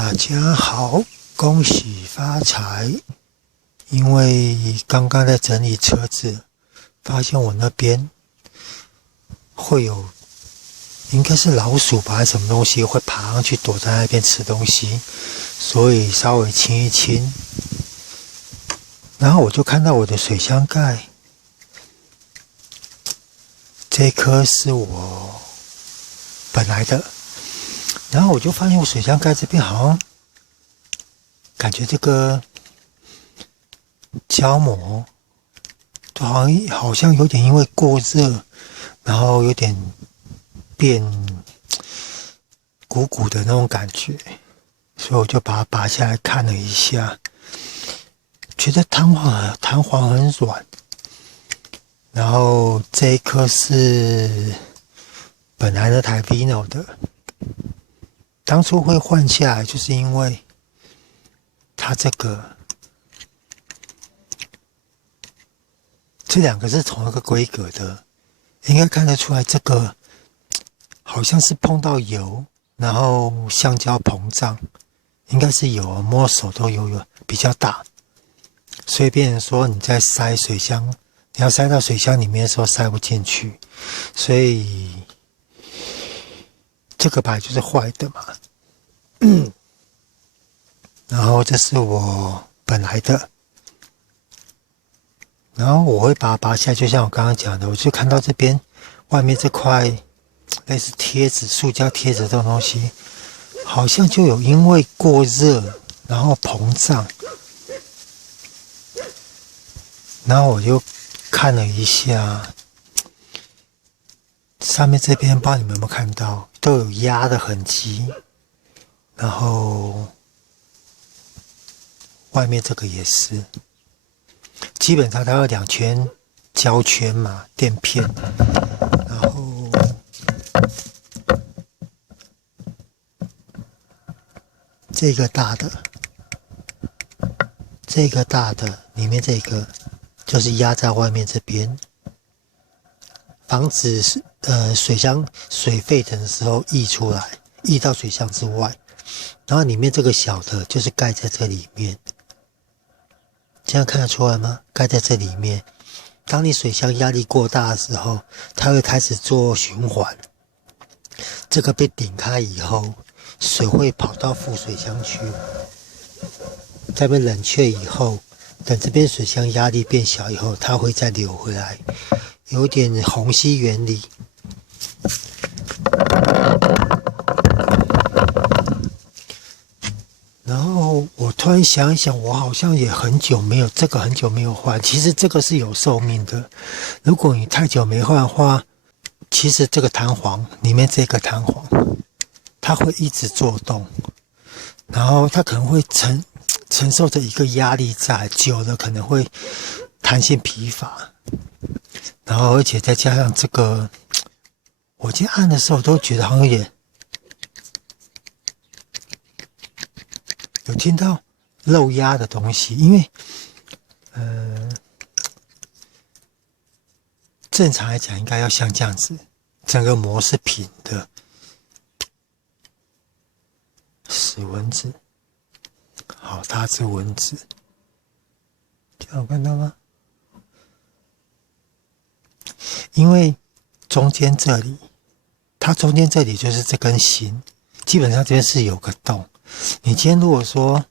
大家好，恭喜发财！因为刚刚在整理车子，发现我那边会有，应该是老鼠吧，还是什么东西会爬上去躲在那边吃东西，所以稍微清一清。然后我就看到我的水箱盖，这颗是我本来的，然后我就发现我水箱盖这边好像感觉这个胶膜就好像有点因为过热，然后有点变鼓鼓的那种感觉，所以我就把它拔下来看了一下，觉得弹簧很软。然后这一颗是本来那台 Vino 的，当初会换下来就是因为它这两个是同一个规格的，应该看得出来这个好像是碰到油，然后橡胶膨胀，应该是有，摸手都有比较大，所以变成说你在塞水箱，你要塞到水箱里面的时候塞不进去，所以这个牌就是坏的嘛。然后这是我本来的，然后我会把它拔下来，就像我刚刚讲的，我就看到这边外面这块类似贴纸、塑胶贴纸这种东西，好像就有因为过热然后膨胀，然后我就看了一下上面这边，不知道你们有没有看到，都有压的痕迹，然后外面这个也是，基本上它有2圈胶圈嘛，垫片，然后这个大的里面这个就是压在外面这边，防止水箱水沸腾的时候溢出来，溢到水箱之外。然后里面这个小的就是盖在这里面，这样看得出来吗？盖在这里面，当你水箱压力过大的时候，它会开始做循环，这个被顶开以后，水会跑到副水箱去，在被冷却以后，等这边水箱压力变小以后，它会再流回来，有点虹吸原理。然后我突然想一想，我好像也很久没有换。其实这个是有寿命的，如果你太久没换的话，其实这个弹簧里面这个弹簧，它会一直做动，然后它可能会承受着一个压力在，久了可能会弹性疲乏，然后而且再加上这个，我今天按的时候都觉得好像有听到漏压的东西，因为正常来讲应该要像这样子，整个膜是平的。死蚊子，好大只蚊子，这样有看到吗？因为中间这里，它中间这里就是这根芯，基本上这边是有个洞。你今天如果说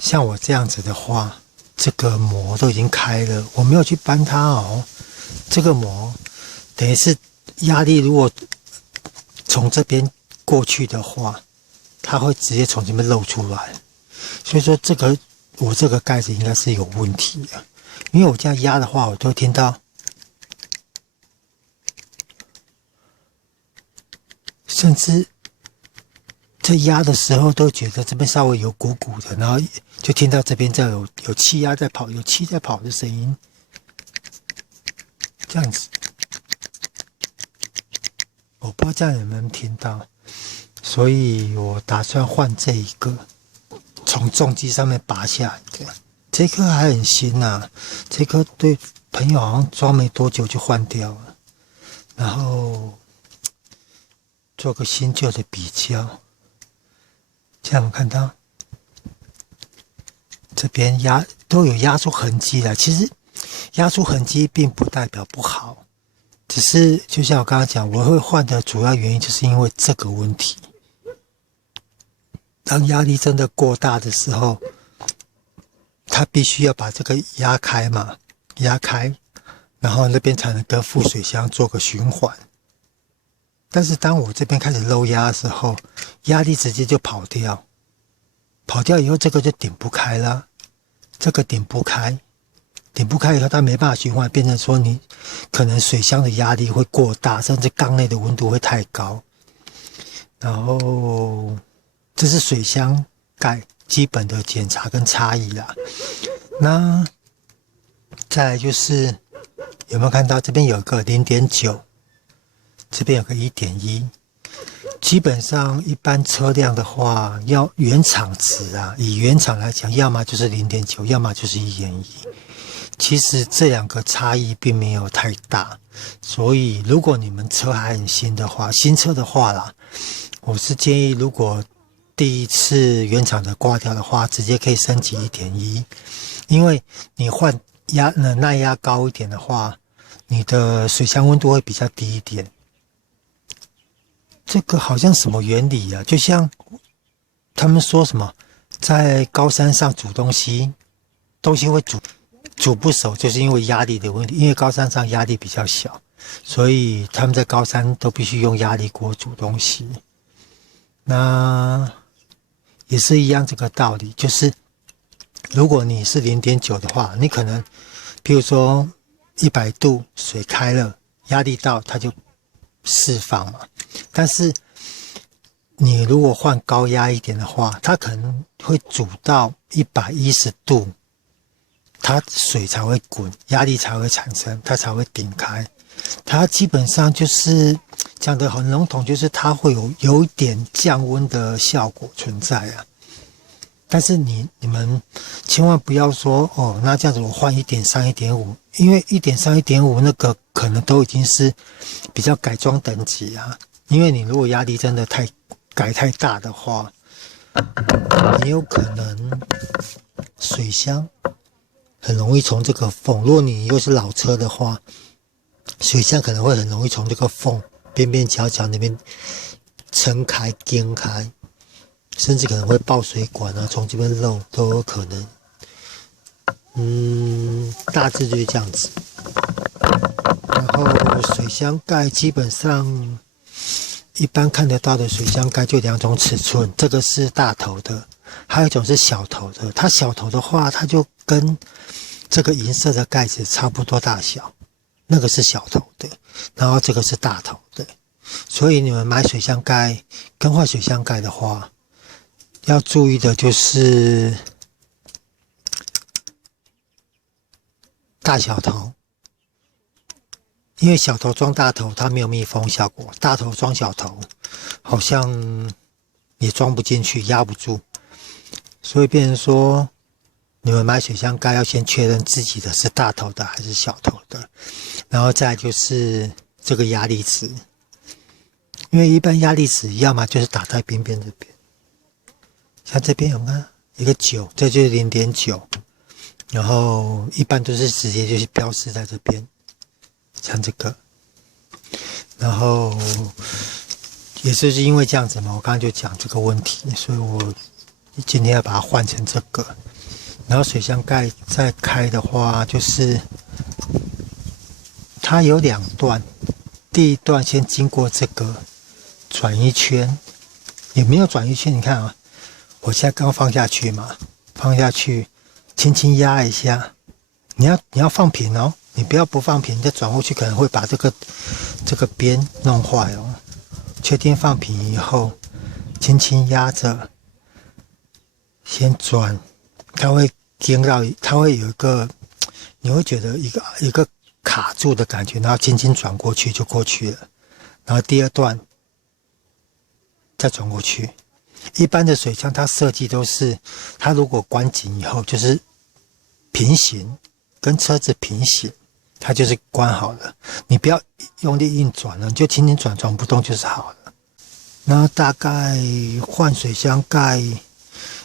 像我这样子的话，这个膜都已经开了，我没有去搬它哦。这个膜等于是压力如果从这边过去的话，它会直接从这边漏出来。所以说我这个盖子应该是有问题的，因为我这样压的话，我都会听到，甚至在压的时候都觉得这边稍微有鼓鼓的，然后就听到这边这样有气压在跑，有气在跑的声音，这样子，我不知道这样有没有听到，所以我打算换这一个，从重机上面拔下来的。这颗还很新啊，这颗对朋友好像装没多久就换掉了，然后做个新旧的比较。这这样看到这边都有压出痕迹来，其实压出痕迹并不代表不好，只是就像我刚刚讲，我会换的主要原因就是因为这个问题。当压力真的过大的时候，它必须要把这个压开嘛，压开，然后那边才能跟副水箱做个循环。但是当我这边开始漏压的时候，压力直接就跑掉，跑掉以后这个就顶不开了，这个顶不开以后它没办法循环，变成说你可能水箱的压力会过大，甚至缸内的温度会太高。然后这是水箱盖基本的检查跟差异啦。那再来就是有没有看到这边有个 0.9， 这边有个 1.1， 基本上一般车辆的话要原厂值啊，以原厂来讲，要么就是 0.9， 要么就是 1.1。其实这两个差异并没有太大，所以如果你们车还很新的话，新车的话啦，我是建议如果第一次原厂的挂掉的话，直接可以升级 1.1， 因为你换耐压高一点的话，你的水箱温度会比较低一点。这个好像什么原理啊？就像他们说什么，在高山上煮东西会煮不熟，就是因为压力的问题。因为高山上压力比较小，所以他们在高山都必须用压力锅煮东西。那也是一样这个道理，就是如果你是 0.9 的话，你可能比如说100度水开了，压力到它就释放嘛。但是你如果换高压一点的话，它可能会煮到110度，它水才会滚，压力才会产生，它才会顶开。它基本上就是讲得很笼统，就是它会有一点降温的效果存在啊。但是你们千万不要说哦，那这样子我换 1.3 1.5， 因为 1.3 1.5 那个可能都已经是比较改装等级啊。因为你如果压力真的改太大的话，你有可能水箱很容易从这个缝，如果你又是老车的话，水箱可能会很容易从这个缝边边角角那边撑开、颠开，甚至可能会爆水管啊，从这边漏都有可能。大致就是这样子。然后水箱盖基本上一般看得到的水箱盖就2种尺寸，这个是大头的，还有一种是小头的。它小头的话，它就跟这个银色的盖子差不多大小，那个是小头的，然后这个是大头的。所以你们买水箱盖、更换水箱盖的话，要注意的就是大小头，因为小头装大头它没有密封效果，大头装小头好像也装不进去，压不住。所以变成说你们买水箱盖要先确认自己的是大头的还是小头的，然后再来就是这个压力值，因为一般压力值要么就是打在边边这边，像这边有没有一个9，这就是 0.9， 然后一般都是直接就是标示在这边，像这个，然后也是因为这样子嘛，我刚刚就讲这个问题，所以我今天要把它换成这个。然后水箱盖再开的话，就是它有2段，第一段先经过这个转一圈，也没有转一圈，你看啊，我现在刚放下去嘛，放下去，轻轻压一下，你要放平哦，你不要不放平，你再转过去可能会把这个边弄坏哦。确定放平以后，轻轻压着，先转，它会颠到，它会有一个，你会觉得一个卡住的感觉，然后轻轻转过去就过去了。然后第2段再转过去。一般的水箱它设计都是，它如果关紧以后就是平行，跟车子平行，它就是关好了。你不要用力硬转了，你就轻轻转不动就是好了。那大概换水箱盖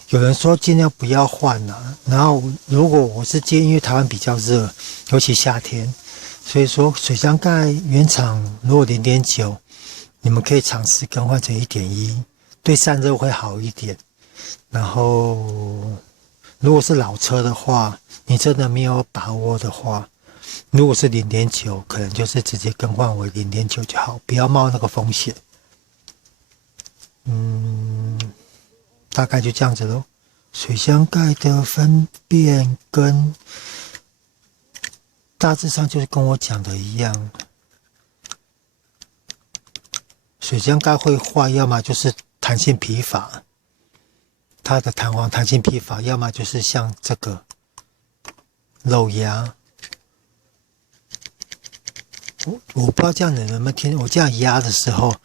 有人说尽量不要换啊，然后如果我是建议，因为台湾比较热，尤其夏天，所以说水箱盖原厂如果0.9，你们可以尝试更换成1.1，对散热会好一点。然后如果是老车的话，你真的没有把握的话，如果是0.9，可能就是直接更换为0.9就好，不要冒那个风险。大概就这样子咯。水箱盖的分辨跟大致上就是跟我讲的一样，水箱盖会坏，要么就是弹性疲乏，它的弹性疲乏，要么就是像这个漏压。我不知道这样的人有没有听，我这样压的时候，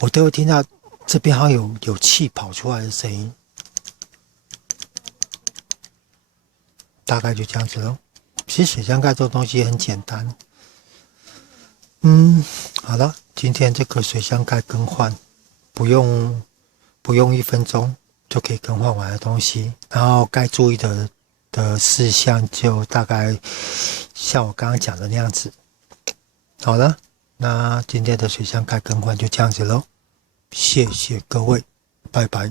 我都会听到这边好像有气跑出来的声音。大概就这样子咯。其实水箱盖这种东西很简单。好了，今天这个水箱盖更换，不用1分钟就可以更换完的东西，然后该注意的事项就大概像我刚刚讲的那样子。好了，那今天的水箱盖更换就这样子咯，谢谢各位，拜拜。